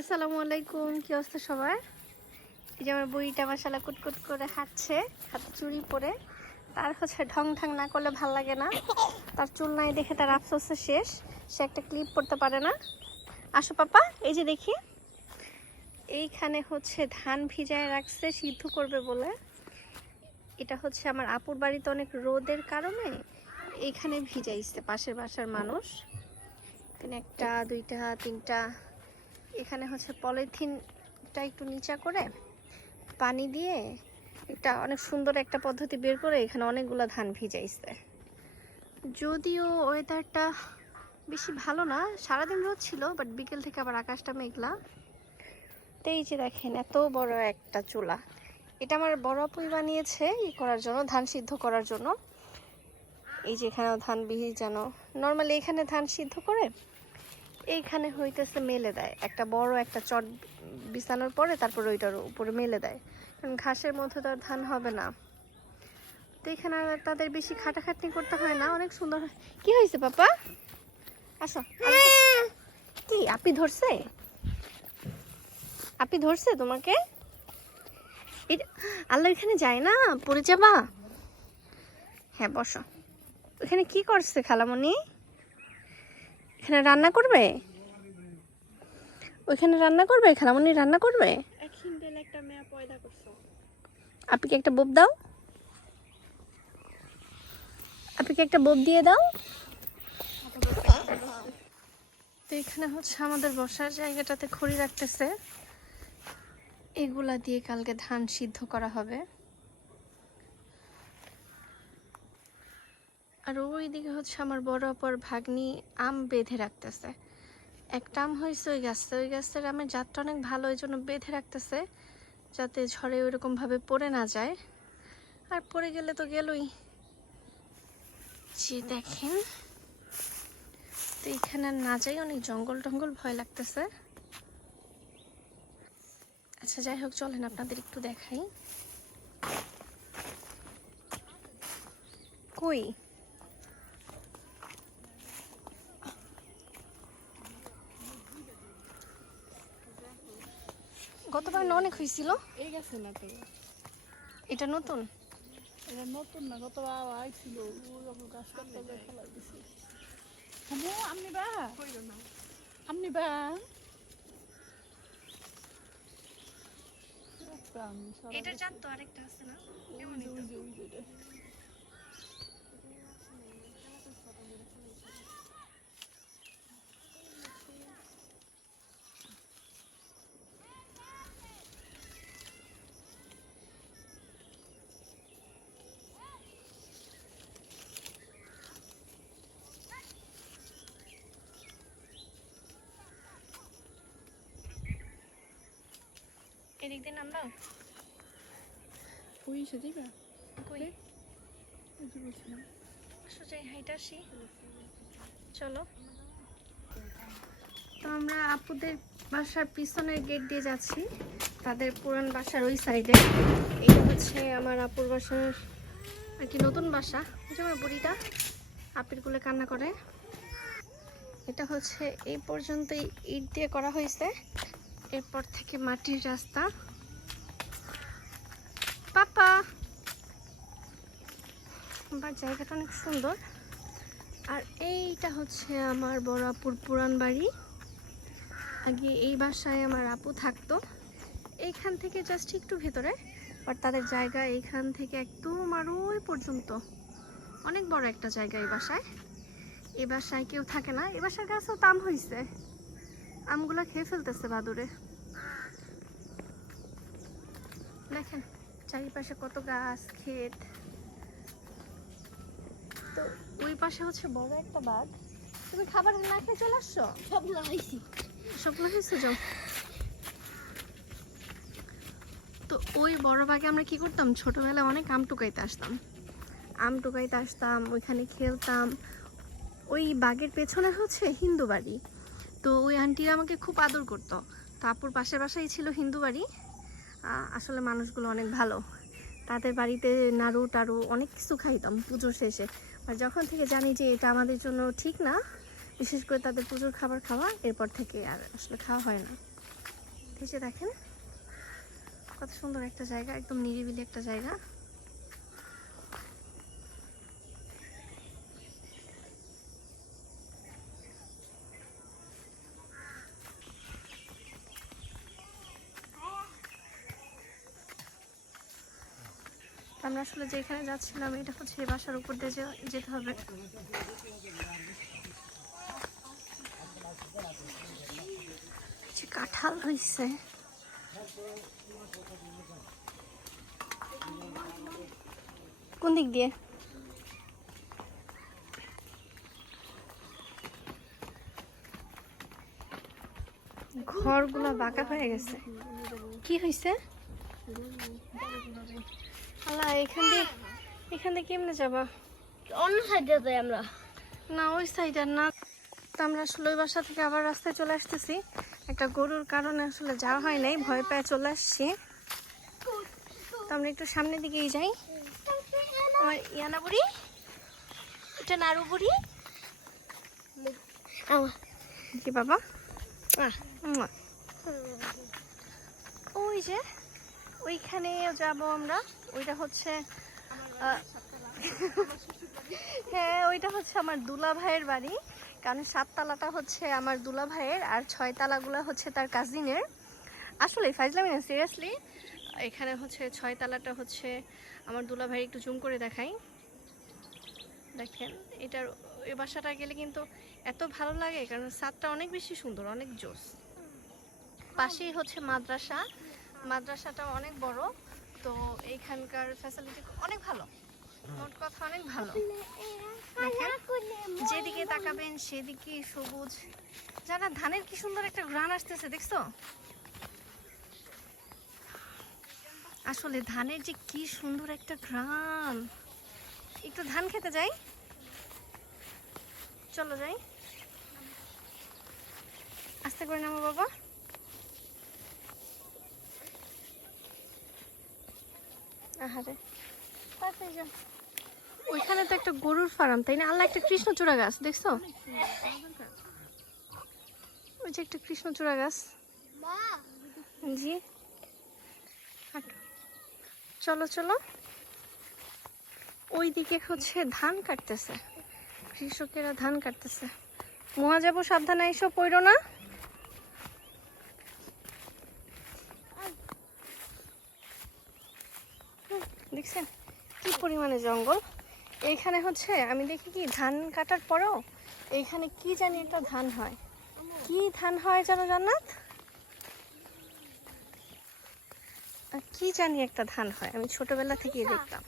আসসালামু আলাইকুম, কি অবস্থা সবার? এই যে আমার বুড়িটা মাশাআল্লাহ কুটকুট করে হাঁটছে, হাতে চুড়ি পরে। তার ঢং ঢং না করলে ভাল লাগে না। তার চুল নাই দেখে তার আফসোসে শেষ। সে একটা ক্লিপ পরতে পারে না। আসো পাপা, এই যে দেখি এইখানে ধান ভিজায় রাখছে সিদ্ধ করবে বলে। এটা আমার আপুর বাড়িতে অনেক রোদের কারণে এইখানে ভিজাইছে পাশের বাসার মানুষ। এখানে একটা, দুইটা, তিনটা। এখানে পলিথিনটা একটু নিচা করে পানি দিয়ে এটা অনেক সুন্দর একটা পদ্ধতি বের করে এখানে অনেকগুলো ধান ভিজাইছে। যদিও ওয়েদারটা বেশি ভালো না, সারাদিন রোদ ছিল, বাট বিকেল থেকে আবার আকাশটা মেঘলা। তো এই যে দেখেন এত বড় একটা চুলা, এটা আমার বড় আপুই বানিয়েছে করার জন্য, ধান সিদ্ধ করার জন্য। এই যে এখানেও ধান ভিজানো, নর্মালি এখানে ধান সিদ্ধ করে এইখানে মেলে দেয়, একটা বড় একটা চট বিছানোর পরে তারপর ওইটার উপরে মেলে দেয়, কারণ ঘাসের মধ্যে তো আর ধান হবে না। তো এখানে তাদের বেশি খাটাখাটনি করতে হয় না, অনেক সুন্দর হয়। কি হয়েছে পাপা? আসো। কি আপি ধরছে? আপি ধরছে তোমাকে? আল্লাহ, এখানে যায় না, পড়ে যাবা। হ্যাঁ বসো। এখানে কি করছে খালামণি? এখানে রান্না করবে? ওইখানে রান্না করবে? খালামণি রান্না করবে? আপিকে একটা বোপ দাও, আপিকে একটা বোপ দিয়ে দাও। তো এখানে আমাদের বসার জায়গাটাতে খড়ি রাখতেছে, এগুলা দিয়ে কালকে ধান সিদ্ধ করা হবে। আর ওইদিকে আমার বড় অপর ভাগ্নি আম বেঁধে রাখতেছে। একটা আম হয়েছে ওই গাছটা, ওই গাছটার আমের জাতটা অনেক ভালো, ওই জন্য বেঁধে রাখতেছে যাতে ঝড়ে ওইরকম ভাবে পড়ে না যায়। আর পড়ে গেলে তো গেলই। যে দেখেন, তো এখানে না যাই, অনেক জঙ্গল টঙ্গল, ভয় লাগতেছে। আচ্ছা যাই হোক, চলেন আপনাদের একটু দেখাই। কই গতবার না অনেক হয়েছিল, এই গেছে না তো, এটা নতুন। এটা নতুন না, গতবার আইছিল ওই গাছ কাটতে যায় ফেলাই দিছি। আমনি বা আমনি বা এটার জাত তো আরেকটা আছে না, এমনই তো। এদিক দিয়ে নাম দাও। ওই সে দিবা কই সোজাই হাইটা আসি, চলো। তো আমরা আপুদের বাসার পিছনের গেট দিয়ে যাচ্ছি, তাদের পুরান বাসার ওই সাইডে। এটা আমার আপুর বাসার আর কি নতুন বাসা। এই যে আমার বুড়িটা আপির কোলে কান্না করে। এটা এই পর্যন্তই ইট দিয়ে করা হয়েছে, এরপর থেকে মাটির রাস্তা। পাপা, আমার জায়গাটা অনেক সুন্দর। আর এইটা আমার বড় আপুর পুরান বাড়ি। আগে এই বাসায় আমার আপু থাকতো, এইখান থেকে জাস্ট একটু ভেতরে, বাট তাদের জায়গা এইখান থেকে একদম আর ওই পর্যন্ত অনেক বড় একটা জায়গা। এই বাসায় কেউ থাকে না। এই বাসার গাছেও আম হয়েছে, আমগুলা খেয়ে ফেলতেছে বাদুরে। দেখেন চারিপাশে কত গাছ, ক্ষেত। তো ওই পাশে বড় একটা বাঘ। তুমি খাবার না খেয়ে চলে আসছো? সব লাগাইছো যাও। তো ওই বড় বাঘে আমরা কি করতাম, ছোটবেলায় অনেক আম টুকাইতে আসতাম, ওইখানে খেলতাম। ওই বাঘের পেছনে হিন্দু বাড়ি, তো ওই আন্টিরা আমাকে খুব আদর করতো। তো আপুর পাশের বাসায় ছিল হিন্দু বাড়ি। আসলে মানুষগুলো অনেক ভালো, তাদের বাড়িতে নাড়ু টাড়ু অনেক কিছু খাইতাম পুজোর শেষে। আর যখন থেকে জানি যে এটা আমাদের জন্য ঠিক না, বিশেষ করে তাদের পুজোর খাবার খাওয়া, এরপর থেকে আর আসলে খাওয়া হয় না। এই যে দেখেন কত সুন্দর একটা জায়গা, একদম নিরিবিলি একটা জায়গা। আমরা আসলে যেখানে যাচ্ছিলাম এটা হচ্ছে এই বাসার উপর দিয়ে যেতে হবে। কাঁঠাল হয়েছে, কোন দিক দিয়ে? ঘরগুলো বাঁকা হয়ে গেছে, কি হয়েছে? আল্লাহ, এখান দিয়ে কেমনে যাবা? অন্য সাইডে যাই আমরা। না ওই সাইড আর না। তো আমরা আসলে ওই বাসা থেকে আবার রাস্তায় চলে আসতেছি। একটা গরুর কারণে আসলে যাওয়া হয় নাই, ভয় পেয়ে চলে আসছি। তো আমরা একটু সামনের দিকেই যাই। আমার ইয়ানা বুড়ি, এটা নাড়ু বুড়ি। কি বাবা? ওই যে ওইখানে যাব আমরা। ওইটা হচ্ছে হ্যাঁ, ওইটা হচ্ছে আমার দুলা ভাইয়ের বাড়ি। কারণ 7 তালাটা হচ্ছে আমার দুলা ভাইয়ের, আর 6 তালাগুলো হচ্ছে তার কাজিনের। আসলে ফাইজলামি না, সিরিয়াসলি। এখানে হচ্ছে 6 তালাটা হচ্ছে আমার দুলা ভাই। একটু জুম করে দেখাই, দেখেন এটার এই বাসাটা গেলে কিন্তু এত ভালো লাগে, কারণ ছাদটা অনেক বেশি সুন্দর, অনেক জোস। পাশেই হচ্ছে মাদ্রাসা, মাদ্রাসাটা অনেক বড়। তো এইখানকার ফ্যাসিলিটি অনেক ভালো, মোট কথা অনেক ভালো। দেখেন যেদিকে তাকাবেন সেদিকে সবুজ। জানা ধানের কি সুন্দর একটা ঘ্রাণ আসতেছে, দেখছো? আসলে ধানের যে কি সুন্দর একটা ঘ্রাণ। একটু ধান খেতে যাই, চলো যাই। আস্তে করে নামো বাবা। আহারে, ওইখানে তো একটা গরুর ফার্ম, তাই না? আল্লাহ, একটা কৃষ্ণচূড়া গাছ দেখছো? ওই যে একটা কৃষ্ণচূড়া গাছ। জি, চলো চলো। ওইদিকে হচ্ছে ধান কাটতেছে, কৃষকেরা ধান কাটতেছে। মহা যাবো, সাবধানে এসো, পড়ো না। দেখছেন কি পরিমাণে জঙ্গল। এইখানে হচ্ছে আমি দেখি কি ধান কাটার পরেও এইখানে কি জানি একটা ধান হয়। কি ধান হয় জানো জান্নাত? কি জানি একটা ধান হয়, আমি ছোটবেলা থেকেই দেখতাম।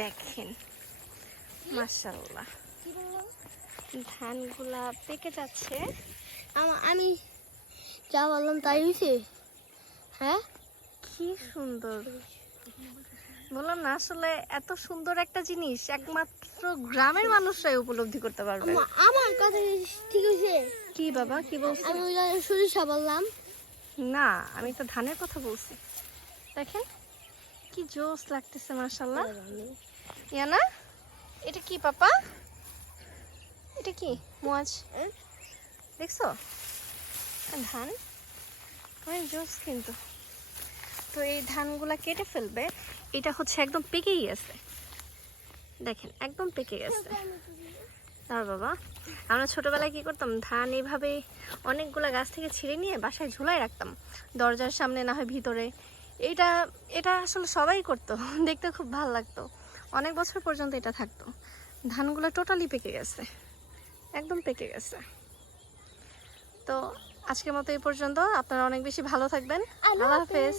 দেখেন মাশাআল্লাহ, ধানগুলা পেকে যাচ্ছে। আমি যা বললাম তাই হয়েছে। হ্যাঁ, কি সুন্দর বললাম না, আসলে এত সুন্দর একটা জিনিস একমাত্র গ্রামের মানুষরাই উপলব্ধি করতে পারবে। আমার কথা ঠিক হয়েছে। কি বাবা, কি বলছো? আমি ওই জায়গায় সরিষা বললাম না, আমি তো ধানের কথা বলছি। দেখেন কি জোস লাগতেছে, মাশাআল্লাহ। ইয়ানা, এটা কি পাপা? এটা কি মোয়াজ? দেখছো ধান অনেক জোস কিন্তু। তো এই ধানগুলা কেটে ফেলবে। এটা হচ্ছে একদম পেকেই গেছে, দেখেন একদম পেকে গেছে। আর বাবা, আমরা ছোটবেলায় কি করতাম, ধান এইভাবে অনেকগুলা গাছ থেকে ছিঁড়ে নিয়ে বাসায় ঝুলাই রাখতাম, দরজার সামনে না হয় ভিতরে। এটা আসলে সবাই করতো, দেখতে খুব ভালো লাগতো। অনেক বছর পর্যন্ত এটা থাকতো। ধানগুলো টোটালি পেকে গেছে, একদম পেকে গেছে। তো আজকের মতো এই পর্যন্ত। আপনারা অনেক বেশি ভালো থাকবেন। আল্লাহ হাফেজ।